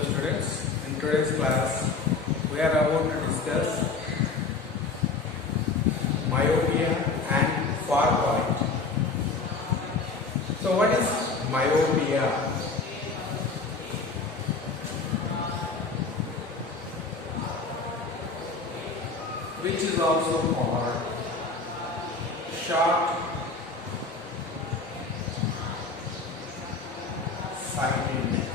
Hello students, in today's class we are about to discuss myopia and far point. So what is myopia? Which is also called short sightedness.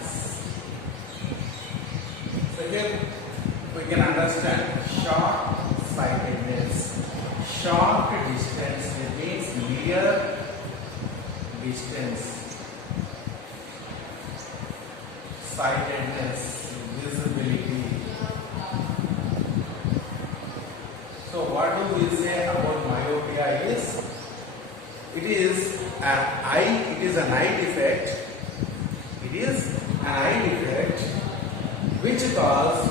So here we can understand short sightedness. Short distance, it means near distance. Sightedness, visibility. So what do we say about myopia is? It is an eye defect. It is an eye defect which causes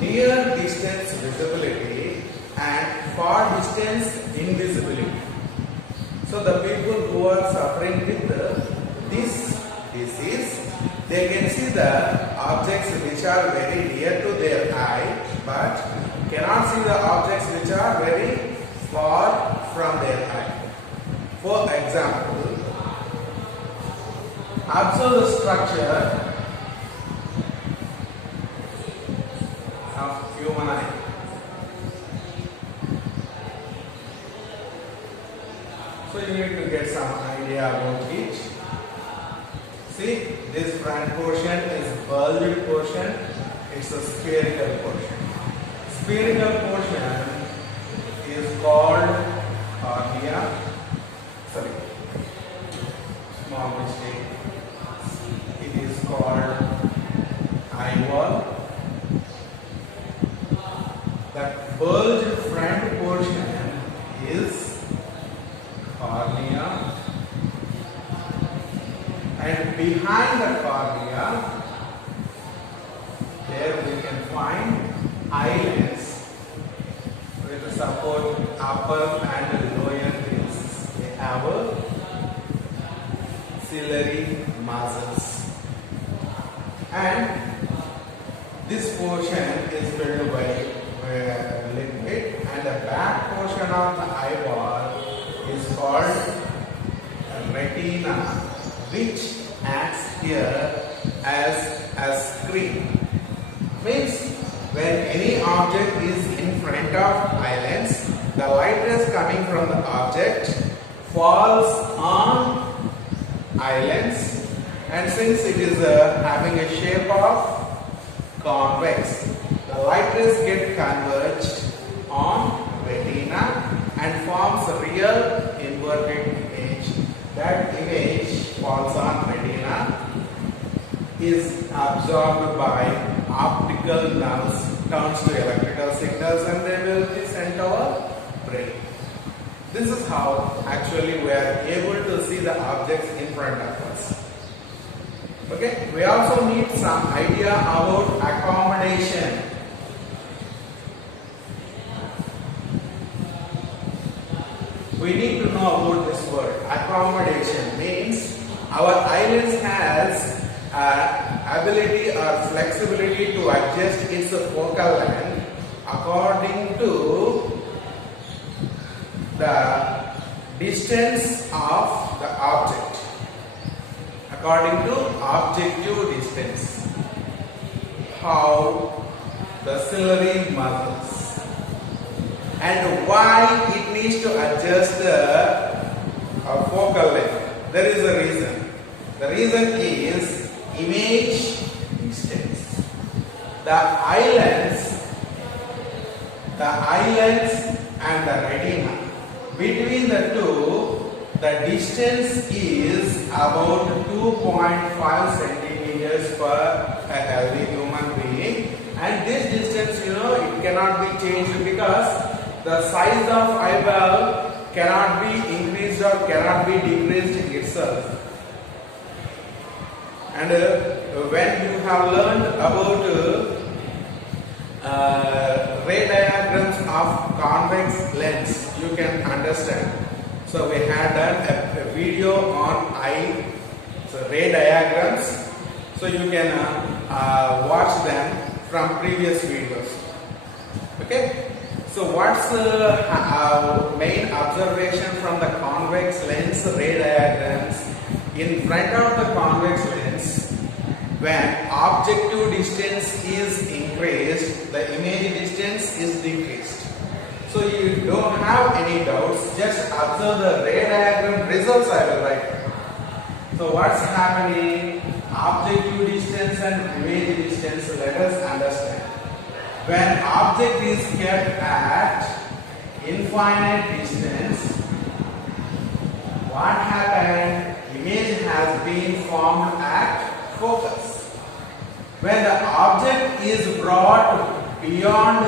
near distance visibility and far distance invisibility. So the people who are suffering with this disease, they can see the objects which are very near to their eye but cannot see the objects which are very far from their eye. For example, observe the structure of human eye. So you need to get some idea about it. See, this front portion is bulged portion, it's a spherical portion. Spherical portion is called cornea. Sorry, small mistake. It is called eye wall. That bulged front portion is cornea, and behind the cornea there we can find eyelids with the support upper and lower lids. They have a ciliary muscles, and this portion is filled by liquid, and the back portion of the eye wall is called retina, which acts here as a screen. Means when any object is in front of eye lens, the light rays coming from the object falls on eye lens, and since it is having a shape of convex, the light rays get converged on retina and forms a real inverted image. That image falls on retina, is absorbed by optical nerves, turns to electrical signals, and they will be sent to our brain. This is how actually we are able to see the objects in front of us. Okay, we also need some idea about accommodation. We need to know about this word. Accommodation means our eyelids has ability or flexibility to adjust its focal length according to the distance of the object, according to objective distance. How the ciliary muscles, and why it needs to adjust the focal length. There is a reason. The reason is image distance. The eye lens and the retina, between the two, the distance is about 2.5 centimeters for a healthy human being, and this distance, it cannot be changed because the size of eyeball cannot be increased or cannot be decreased itself. And when you have learned about ray diagrams of convex lens, you can understand. So we had done a video on eye, so ray diagrams. So you can watch them from previous videos. Okay. So what's the main observation from the convex lens ray diagrams? In front of the convex lens, when objective distance is increased, the image distance is decreased. So you don't have any doubts, just observe the ray diagram results I will write. So what's happening? Objective distance and image distance, let us understand. When object is kept at infinite distance, what happened? Image has been formed at focus. When the object is brought beyond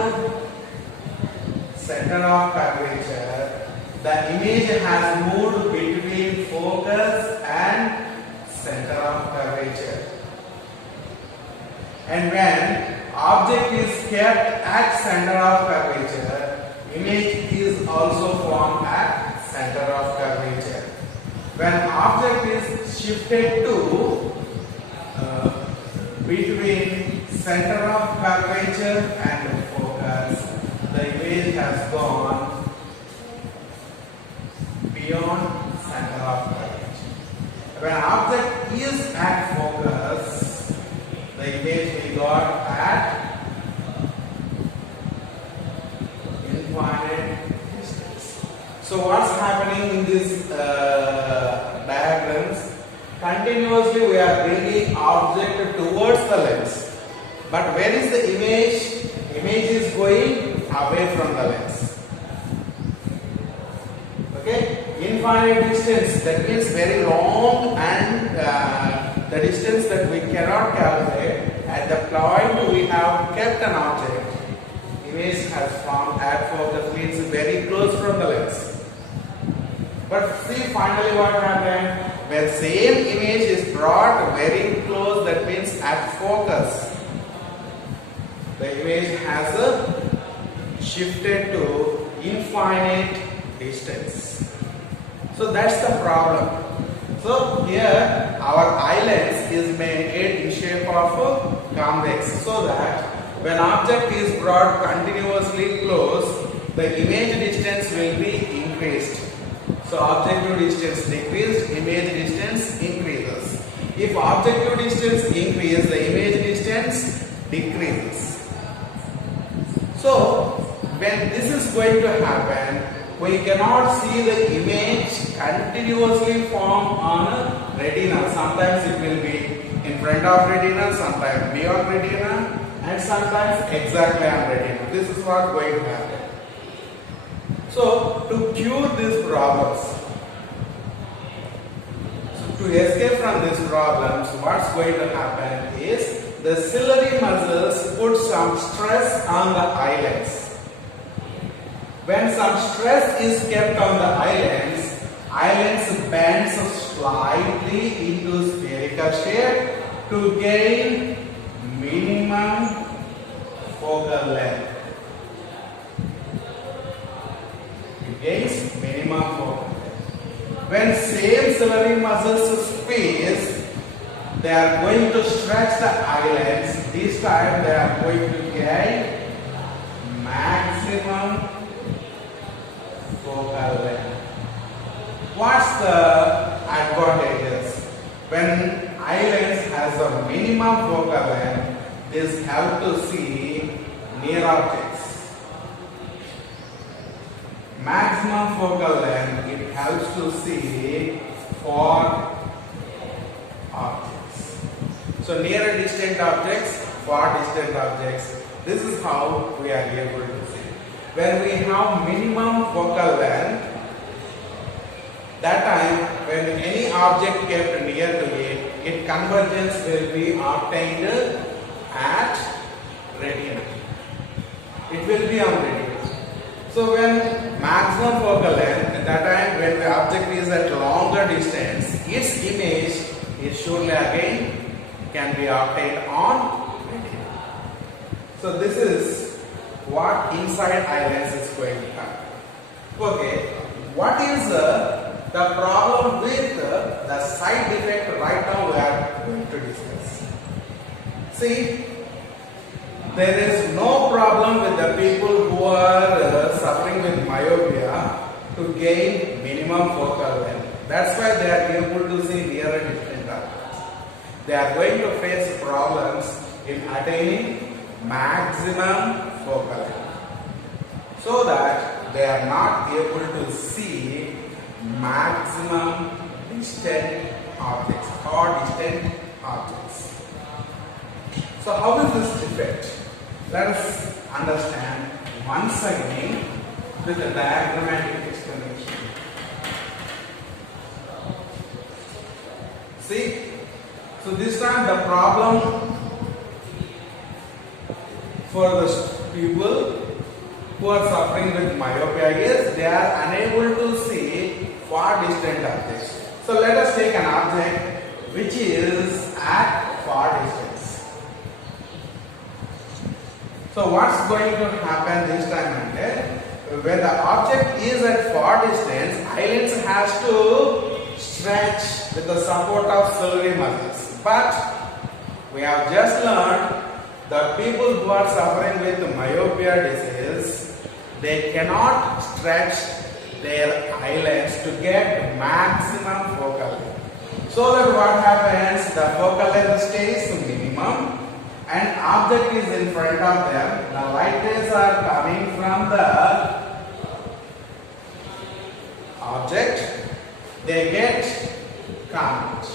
center of curvature, the image has moved between focus and center of curvature. And when object is kept at center of curvature, image is also formed at center of curvature. When object is shifted to between center of curvature and focus, the image has gone beyond center of curvature. When object is at focus, the image we got at infinite distance. So what's happening in these diagrams? Continuously we are bringing object towards the lens. But where is the image? Image is going away from the lens. Okay? Infinite distance, that means very long, and the distance that we cannot calculate. At the point we have kept an object, image has formed at focus, means very close from the lens. But see finally what happened? When same image is brought very close, that means at focus, the image has shifted to infinite distance. So that's the problem. So here our eye lens is made in shape of convex, so that when object is brought continuously close, the image distance will be increased. So objective distance decreased, image distance increases. If objective distance increases, the image distance decreases. So when this is going to happen, we cannot see the image continuously form on retina. Sometimes it will be in front of retina, sometimes beyond retina, and sometimes exactly on retina. This is what going to happen. So to cure these problems, to escape from these problems, what's going to happen is the ciliary muscles put some stress on the eyelids. When some stress is kept on the eyelids bends slightly into spherical shape to gain minimum focal length. It gains minimum focal length. When same ciliary muscles squeeze, they are going to stretch the eyelids. This time they are going to gain maximum focal length. What's the advantages? When eye lens has a minimum focal length, this helps to see near objects. Maximum focal length, it helps to see far objects. So near and distant objects, far distant objects. This is how we are able to see. When we have minimum focal length, that time when any object kept near to it, its convergence will be obtained at retina. It will be on retina. So when maximum focal length, at that time when the object is at longer distance, its image is surely again can be obtained on retina. So this is what inside eye lens is going to happen. Okay, what is the problem with the side defect right now we are going to discuss. See, there is no problem with the people who are suffering with myopia to gain minimum focal length. That's why they are able to see nearer distant objects. They are going to face problems in attaining maximum focal length, so that they are not able to see maximum distant objects or distant objects. So how is this defect? Let us understand once again with a diagrammatic explanation. See, so this time the problem for the people who are suffering with myopia is they are unable to see far distant objects. So let us take an object which is at far distance. So what's going to happen this time? When the object is at far distance, eyelids has to stretch with the support of ciliary muscles. But we have just learned the people who are suffering with myopia disease, they cannot stretch their eyelids to get maximum focal length. So that what happens, the focal length stays minimum and object is in front of them. The light rays are coming from the object, they get converged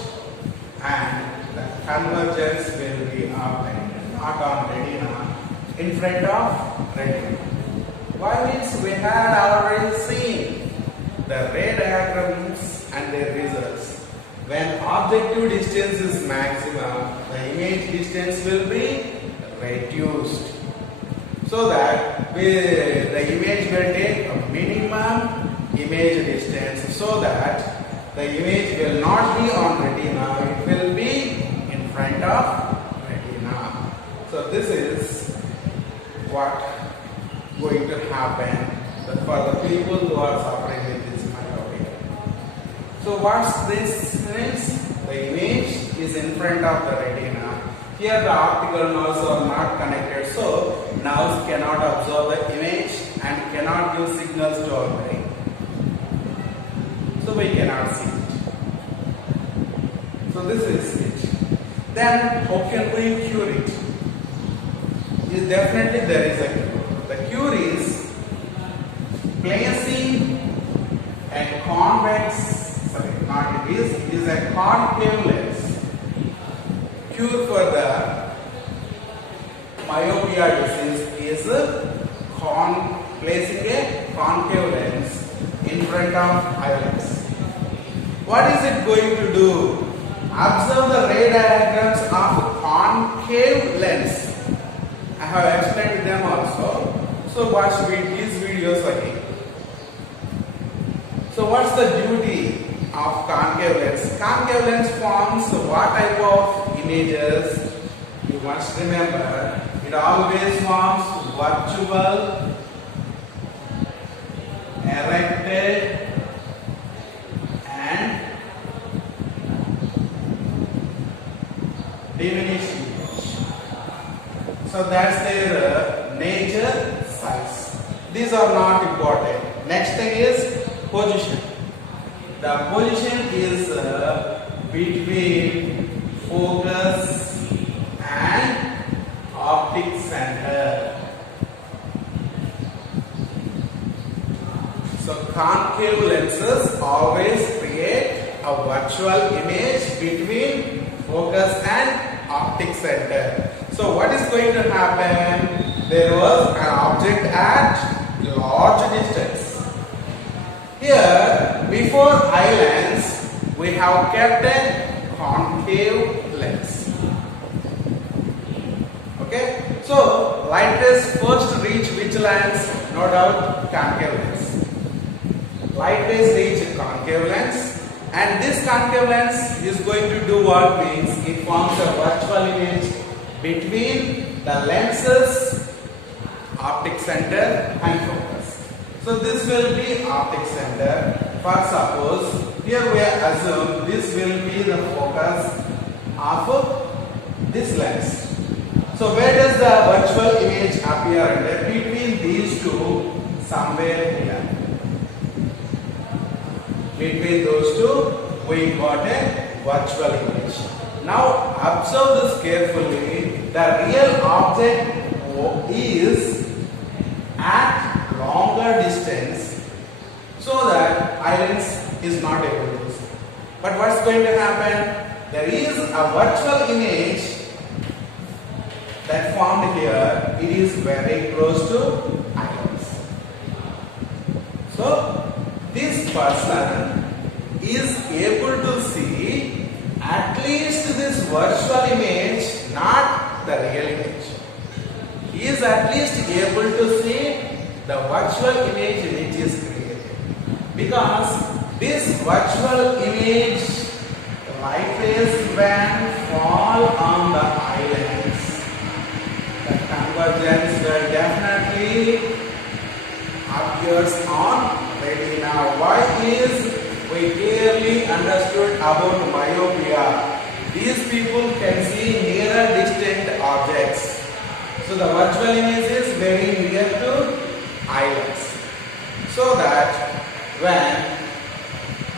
and the convergence will be obtained, not on retina, in front of retina. Why means we had already seen the ray diagrams and their results. When objective distance is maximum, the image distance will be reduced, so that the image will take a minimum image distance, so that the image will not be on retina, it will be in front of retina. So this is what going to happen for the people who are suffering with this myopia. So what's this means? The image is in front of the retina. Here the optical nerves are not connected, so nerves cannot absorb the image and cannot give signals to our brain. So we cannot see it. So this is it. Then how can we cure it? Yes, definitely there is a cure. The cure is placing a convex, it is a concave lens. Cure for the myopia disease is placing a concave lens in front of eyelids. What is it going to do? Observe the ray diagrams of concave lens. I have explained them also. So watch these videos again. So what's the duty of concave lens? Concave lens forms what type of images? You must remember, it always forms virtual, erected and diminished image. So that's their nature, size. These are not important. Next thing is position. The position is between focus and optic center. So concave lenses always create a virtual image between focus and optic center. So what is going to happen? There was an object at large distance. Here, before eye lens, we have kept a concave lens. Okay? So, light rays first reach which lens? No doubt, concave lens. Light rays reach concave lens. And this concave lens is going to do what? Means it forms a virtual image between the lenses, optic center and focus. So this will be optic center. For suppose, here we assume this will be the focus of this lens. So where does the virtual image appear? Between these two, somewhere here. Between those two, we got a virtual image. Now observe this carefully. The real object is at longer distance, so that eyelens is not able to see. But what's going to happen? There is a virtual image that formed here. It is very close to eyelens. So this person is able to see at least this virtual image, not the real image. He is at least able to see the virtual image which is created, because this virtual image light rays when fall on the eyelens, the convergence will definitely appears on retina. Why is we clearly understood about myopia? These people can see nearer distant objects. So the virtual image is very near to eyelens. So that when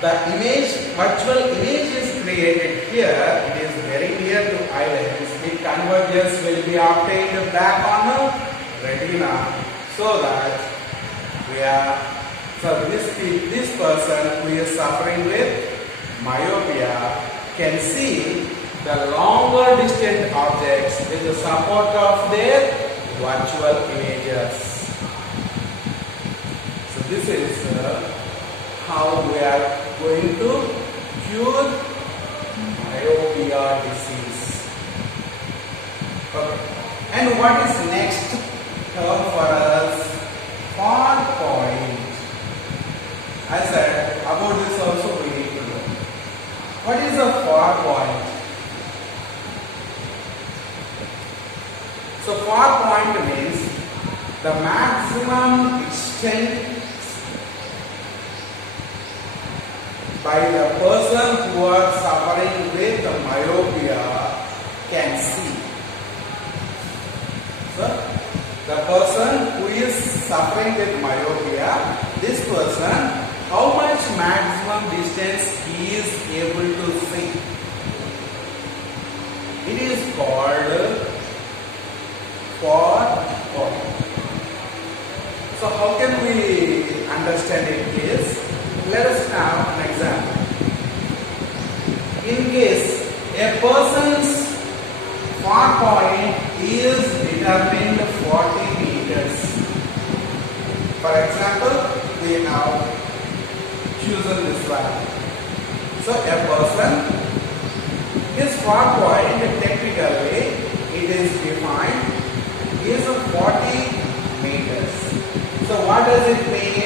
the virtual image is created here, it is very near to eyelens. The convergence will be obtained back on the retina, so that this person who is suffering with myopia can see the longer distant objects with the support of their virtual images. So this is how we are going to cure myopia disease. Okay. And what is next term for us? Far point. I said about this also we need to know. What is a far point? So far point means the maximum extent by the person who are suffering with myopia can see. So the person who is suffering with myopia, this person, how much maximum distance he is able to see? It is called far point. So how can we understand it, please? Let us have an example. In case a person's far point is determined 40 meters. For example, we have chosen this one. So a person, his far point technically it is defined is 40 meters. So what does it mean?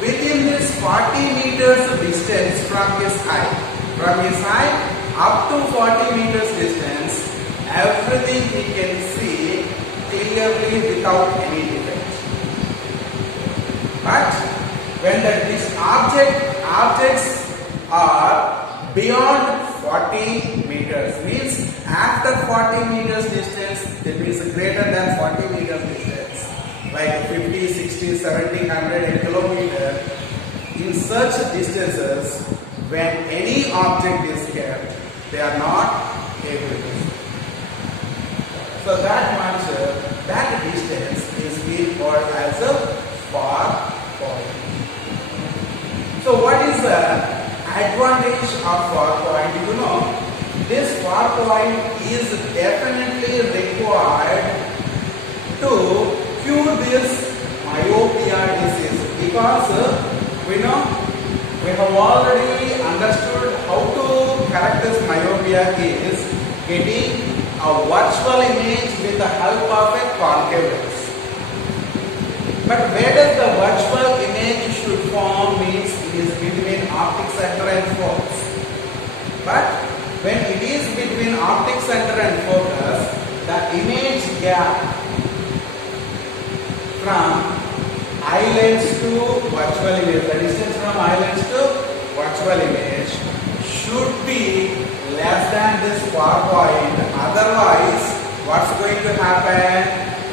Within this 40 meters distance from his eye up to 40 meters distance, everything he can see clearly without any defect. But when the objects are beyond 40 meters, means after 40 meters distance, it means greater than 40 meters distance, like 50, 60, 70, 100 kilometers. In such distances, when any object is kept, they are not able to see. So that distance is being called as a far point. So what is the advantage of far point? You know, this far point is definitely required to cure this myopia disease, because we have already understood how to correct this myopia is getting a virtual image with the help of a concave lens. But where does the virtual image should form means it is between optic center and focus. But when it is between optic center and focus, the image gap from eye lens to virtual image, the distance from eye lens to virtual image should be less than this far point. Otherwise, what's going to happen?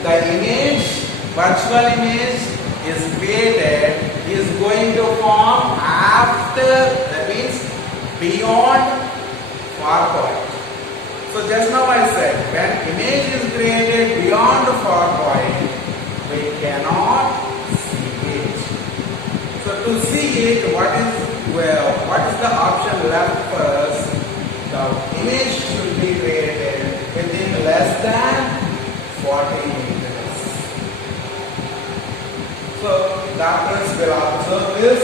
The image, virtual image is created, is going to form after, that means beyond far point. So just now I said, when image is created beyond the far point, we cannot see it. So to see it, what is the option left first? The image should be created within less than 40 meters. So doctors will observe this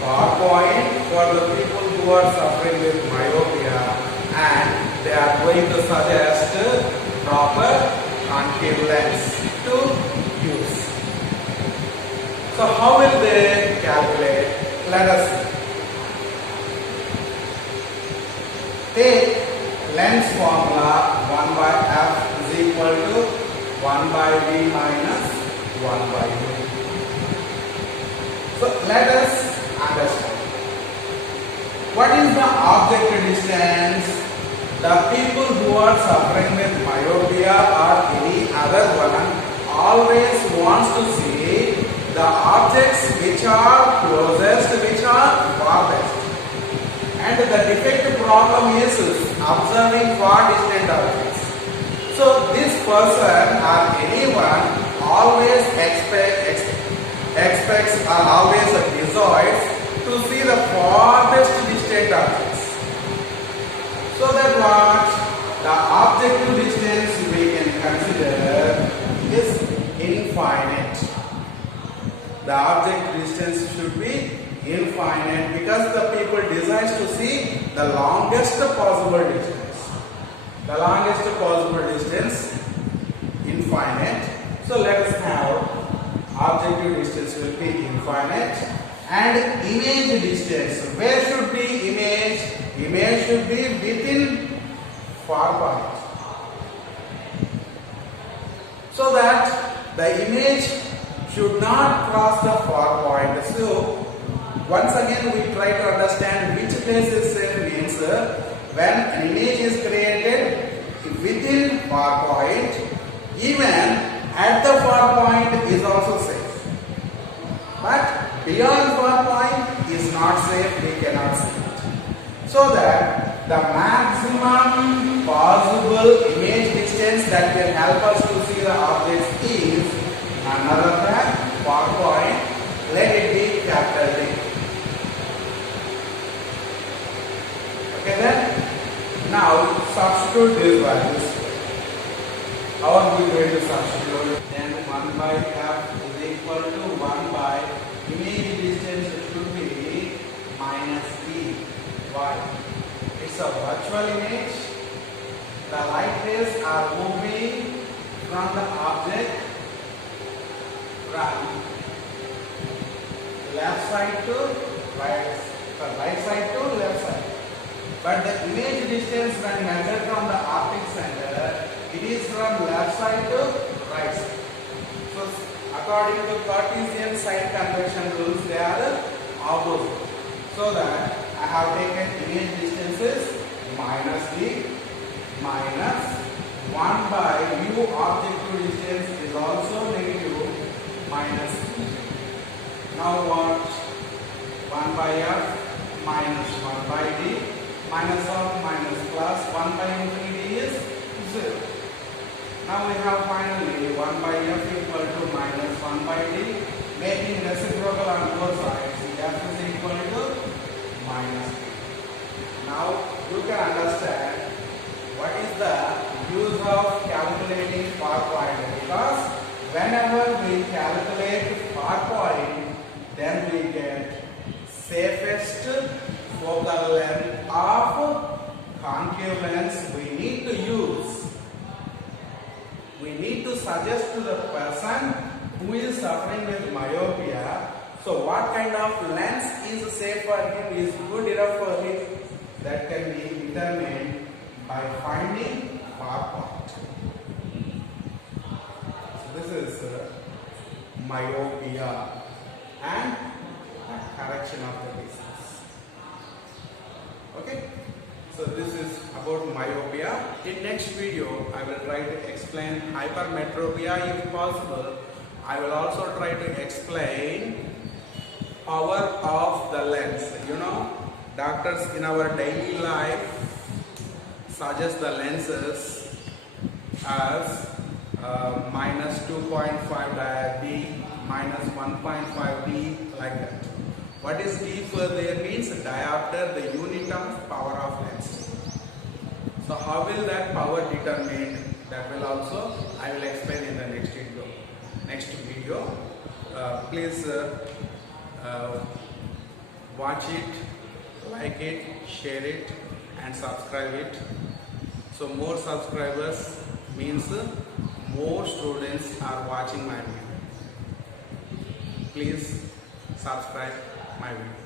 far point for the people who are suffering with myopia, and they are going to suggest proper concave lens to use. So how will they calculate? Let us see. Take lens formula 1 by f is equal to 1 by v minus 1 by v. So let us understand. What is the object distance? The people who are suffering with myopia or any other one always wants to see the objects which are closest, which are farthest. And the defect problem is observing far distant objects. So this person or anyone always expects or always desires to see the farthest distant objects. So that what? The objective distance we can consider is infinite. The object distance should be infinite because the people desires to see the longest possible distance. The longest possible distance, infinite. So let us have objective distance will be infinite, and image distance. Where should be image? Image should be within far point. So that the image should not cross the far point. So once again we try to understand which place is safe means when an image is created within far point, even at the far point is also safe. But beyond far point is not safe, we cannot see it. So that the maximum possible image distance that will help us to see the objects is none other than far point. Let it be capital D. Okay then? Now substitute these values. How are we going to substitute? Then 1 by f is equal to 1 by image distance should be minus b. Why? It's a virtual image. The light rays are moving from the object from left side to right, right side to left side. But the image distance when measured from the optic center, it is from left side to right side. So according to Cartesian sign convention rules, they are opposite. So that I have taken image distances minus d minus 1 by u objective distance is also negative minus d. Now what? 1 by f minus 1 by d minus of minus plus 1 by infinity is 0. Now we have finally 1 by f equal to minus 1 by d, making reciprocal on both sides. F is equal to minus d. Now you can understand what is the use of calculating far point, because whenever we calculate far point, then we get safest focal length of concave lens we need to use. We need to suggest to the person who is suffering with myopia, so what kind of lens is safe for him, is good enough for him, that can be determined by finding far point. So this is myopia and correction of the disease. Okay, so this is about myopia. In next video, I will try to explain hypermetropia if possible. I will also try to explain power of the lens. You know, doctors in our daily life suggest the lenses as minus 2.5 D, minus 1.5 D, like that. What is D for there means diopter, the unit of power of lens. So how will that power determined? That will also I will explain in the next video. Please watch it, like it, share it, and subscribe it. So more subscribers means more students are watching my video. Please subscribe my video.